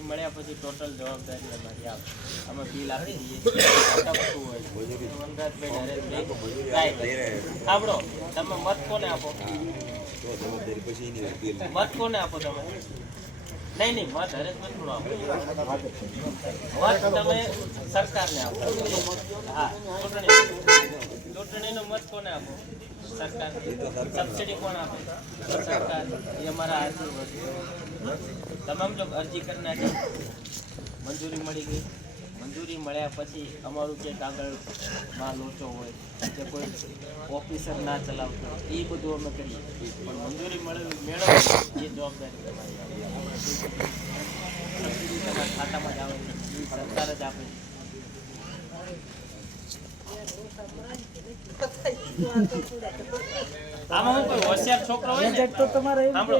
મળ્યા પછી ટોટલ જવાબદારી અમારી આવે. અમે બિલ આપી દઈએ હોય કરીએ. સાંભળો તમે મત કોને આપો? મત કોને આપો તમે? નહીં નહીં મત હરેશભાઈ થોડો આપો. મત તમે સરકારને આપો. હા ચૂંટણી ચૂંટણીનો મત કોને આપો? સરકાર. સબસિડી કોણ આપે? સરકાર. એ અમારા તમામ જો અરજી કરી નાખી. મંજૂરી મળી ગઈ. મંજૂરી મળ્યા પછી અમારું જે કાગળમાં લોચો હોય, જે કોઈ ઓફિસર ના ચલાવતો એ બધું અમે કરીએ પણ મંજૂરી મળેલી મેળવવી એ જવાબદારી તમારી ખાતામાં જ આવે સરકાર જ આપે આમાં કોઈ હોશિયાર છોકરો હોય ને? સાંભળો.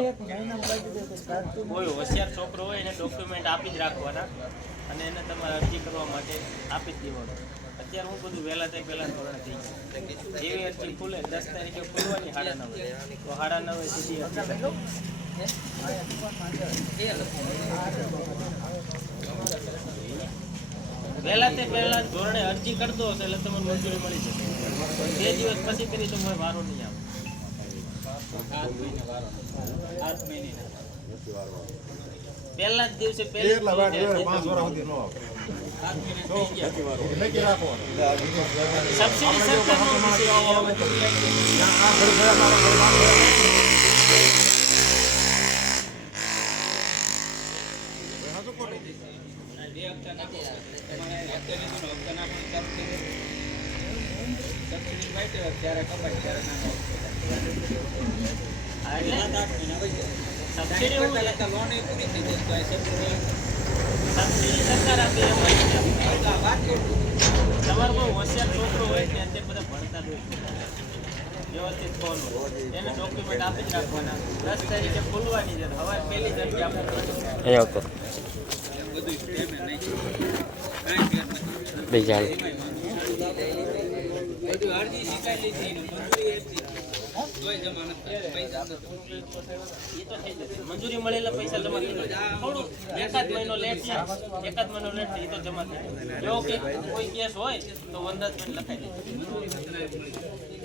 કોઈ હોશિયાર છોકરો હોય એને ડોક્યુમેન્ટ આપી જ રાખવાના અને એને તમારે અરજી કરવા માટે આપી જ દેવાનો. અત્યારે હું બધું વહેલા થાય પહેલા ધોરણે થઈ ગયું. એવી અરજી ખુલે દસ તારીખે ખુલવાની સાડા નવે. તો સાડા નવે સુધી અરજી વહેલા તે પહેલા ધોરણે અરજી કરતો હશે એટલે તમને મંજૂરી મળી જશે. બે દિવસ પછી કરી તો કોઈ વારો નહીં આવે. પહેલા જ દિવસે પહેલી જ સબસિડી સરકારનો વિષય હા, એટલે સબસિડી હું છે? સબસિડી સરકાર આપે એમ નથી. તમારો કોઈ હોશિયાર છોકરો હોય કે અત્યારે બધા ભણતા હોય વ્યવસ્થિત ફોન એને ડોક્યુમેન્ટ આપી જ ખુલવાની છે હવે પહેલી તારીખે આપણે જશે મંજૂરી મળેલા પૈસા જમા થોડું એકાદ મહિનો લેટ છે એકાદ મહિનો લેટ એ તો જમા જશે એવો કોઈ કેસ હોય, તો વનરાજભાઈ લખાઈ દે.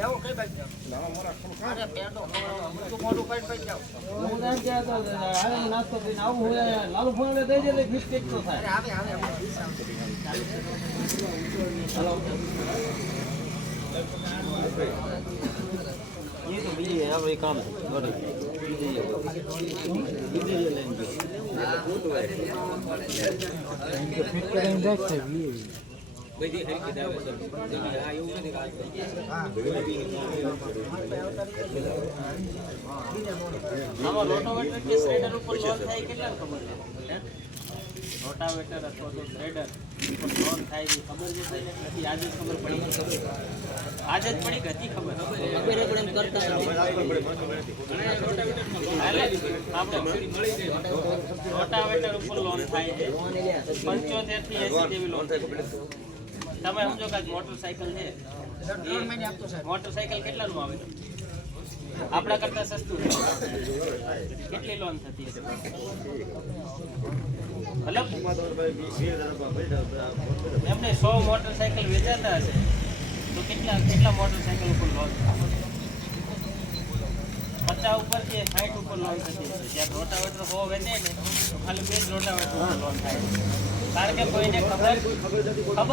વનરાજભાઈ લખાઈ દે બિલ વગર નો થાય સાંભળો સબસિડી નિયમ શું છે લાલુ ફોન દઈ દે બિસ્કિટ તો થાય. એ તો. બીજી આપણે શ્રેડર ઉપર લોન થાય કેટલા ખબર રોટાવેટર અથવા તો શ્રેડર ઉપર લોન થાય છે ખબર છે નથી આજે જ ખબર પડી. આજે જ પડી હતી ખબર? હાલે, સાંભળો. રોટાવેટર ઉપર લોન થાય છે. પંચોતેરથી એસી જેવી લોન થાય તમે સમજો કે મોટરસાયકલ છે? મોટરસાયકલ કેટલાનું આવે? આપણા કરતા સસ્તું કેટલી લોન થતી હશે? એમને સો મોટરસાયકલ વેચાતા હશે. તો કેટલા કેટલા મોટરસાયકલ ઉપર લોન પચાસ ઉપર છે સાઠ ઉપર લોન થતી જ્યારે રોટાવેટર હો વેચે ને ખાલી બે જ રોટાવેટર લોન થાય. કારણ કે કોઈને ખબર ખબર નથી. આ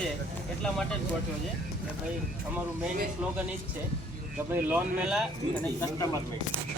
છે, એટલા માટે જ ગોઠવ્યો છે કે ભાઈ, અમારું મેઇન સ્લોગન ઈ જ છે કે ભાઈ લોન મેલા અને કસ્ટમર મેળા